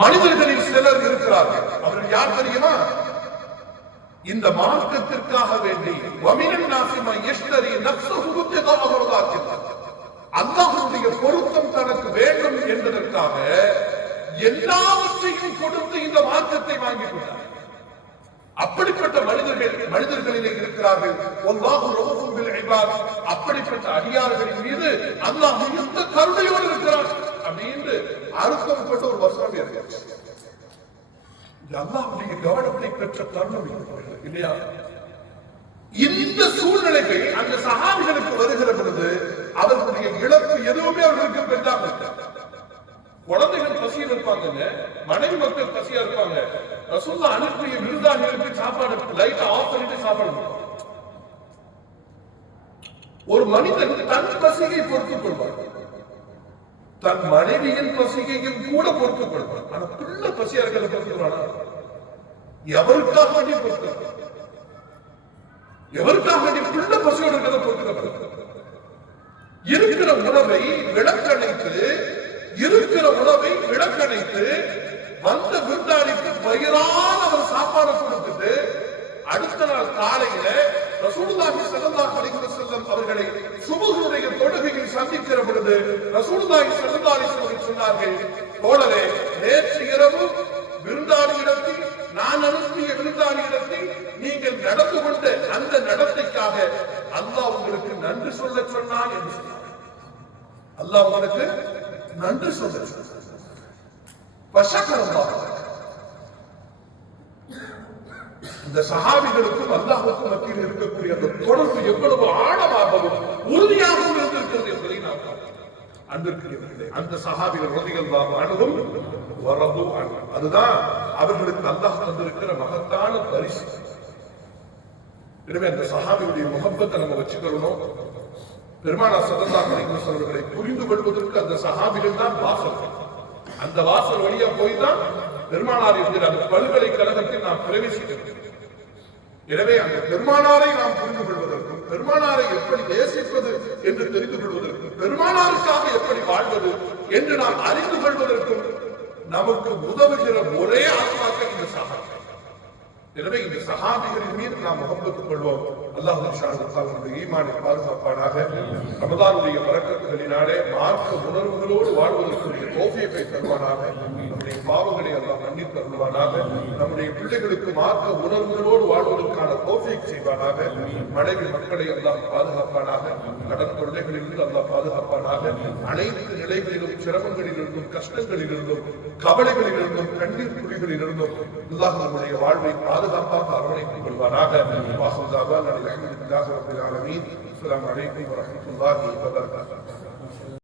மனிதர்களில் சிலர் இருக்கிறார்கள். அவர்கள் யார் தெரியுமா? இந்த மார்க்கத்திற்காக வேண்டி அல்லாஹ்வுடைய பொருத்தம் தனக்கு வேண்டும் என்பதற்காக எல்லாவற்றையும் கொடுத்து இந்த மார்க்கத்தை வாங்கி கொண்டார். அப்படிப்பட்ட மனிதர்களிலே இருக்கிறார்கள். அப்படிப்பட்ட அடியார்களின் மீது அல்லாஹ் மிகுந்த கருணையோடு இருக்கிறார் அப்படின்னு அர்த்தம் கொண்ட ஒரு வசனம் இருக்கு. அல்லாஹ்வுடைய கவனத்தை பெற்ற தருணம் இல்லையா? இந்த சூழ்நிலைகள் அந்த சஹாபிகளுக்கு வருகிற பொழுது அவர்களுடைய இழப்பு எதுவுமே அவர்களுக்கு பெற்றாங்க. குழந்தைகள் பசியில் இருப்பாங்க, மனைவி மக்கள் பசியா இருப்பாங்க. ரசூலுல்லாஹ் அனுப்பிய விருந்தாளிகளுக்கு சாப்பாடு லைட் ஆஃப் பண்ணிட்டு சாப்பாடு. ஒரு மனிதன் தன் பசியை பொறுத்துக் கொள்வார், தன் மனைவியின் பசியையும் கூட பொறுத்துக் கொள்வார். ஆனா பிள்ளை பசியா இருக்கிறத பொறுத்துக்கிறானா? எவருக்காக வேண்டிய பொறுத்து, எவருக்காக வேண்டிய பிள்ளை பசியோடு இருக்கிறத பொறுத்துக்கிறார். இருக்கிற உணவை விளக்கணைத்து வந்த விருந்தாளிக்கு வயிறான ஒரு சாப்பாடு கொடுத்துட்டு அடுத்த நாள் காலையில ரசூலுல்லாஹி ஸல்லல்லாஹு அலைஹி வஸல்லம் அவர்களை சுபஹுடைய தொழுகையில் சந்திக்கிற பொழுது ரசூலுல்லாஹி ஸல்லல்லாஹு அலைஹி வஸல்லம் சொன்னார்கள், தோழரே, நேற்று இரவு விருந்தாளியிடத்தில் நான் அனுப்பிய விருந்தாளியிடத்தில் நீங்கள் நடந்து கொண்ட அந்த நடத்தைக்காக அல்லாஹ் உங்களுக்கு நன்றி சொல்ல சொன்னான் என்று சொன்னார். அல்லாஹ் உங்களுக்கு நன்றி சொல்ல சொன்னார். இந்த சஹாபிகளுக்கும் அல்லாஹ்வுக்கும் மத்தியில் இருக்கக்கூடிய அந்த தொடர்பு எவ்வளவு ஆழமாகவும் உறுதியாகவும் இருந்திருக்கிறது என்பதை நாம் அன்பிற்குரியவர்களே, அந்த சஹாபிகள் ரலியல்லாஹு அன்ஹும் வரது அன்ஹு, அதுதான் அவர்களுக்கு அல்லாஹ் தந்திருக்கிற மகத்தான பரிசு. எனவே அந்த சஹாபியுடைய முஹப்பத்தை நம்ம வச்சுக்கணும். பெருமானார் ஸல்லல்லாஹு அலைஹி வஸல்லம் அவர்களை புரிந்து கொள்வதற்கு அந்த சஹாபிகள் தான் வாசல். அந்த வாசல் வழியா போய் தான் பெருமானார் என்கிற அந்த பல்கலைக்கழகத்தில் நாம் பிரவேசிக்கிறோம். எனவே அந்த பெருமானாரை நாம் புரிந்து கொள்வதற்கும், பெருமானாரை எப்படி நேசிப்பது என்று தெரிந்து கொள்வதற்கும், பெருமானாருக்காக எப்படி வாழ்வது என்று நாம் அறிந்து கொள்வதற்கும் நமக்கு உதவுகிற ஒரே ஆத்மாக்கள் இந்த சஹாபிகள். எனவே இந்த சஹாபிகளின் மீது நாம் முஹப்பத் கொள்வோம். அல்லாஹ் சுப்ஹானஹு வ தஆலா ஈமானை பாதுகாப்பானாக. ரமதானுடைய பரக்கத்துகளினாலே மார்க்க உணர்வுகளோடு வாழ்வதற்குரிய தௌஃபீகை தருவானாக. நம்முடைய பாவங்களை அல்லாஹ் மன்னித்து அருள்வானாக. நம்முடைய பிள்ளைகளுக்கு மார்க்க உணர்வுகளோடு வாழ்வதற்கான தௌஃபீக் செய்வானாக. மனைவி மக்களை அல்லாஹ் பாதுகாப்பானாக. கடன் தொல்லைகளிலிருந்து அல்லாஹ் பாதுகாப்பானாக. அனைத்து நிலைகளிலும், சிரமங்களிலிருந்தும், கஷ்டங்களிலிருந்தும், கவலைகளிலிருந்தும், கண்ணீர் துளிகளிலிருந்தும் அல்லாஹ் நம்முடைய வாழ்வை பாதுகாப்பாக அரவணைத்துக் கொள்வானாக. அல்ஹம்துலில்லாஹி ரப்பில் ஆலமீன். அஸ்ஸலாமு அலைக்கும் வரஹ்மத்துல்லாஹி வபரகாத்துஹு.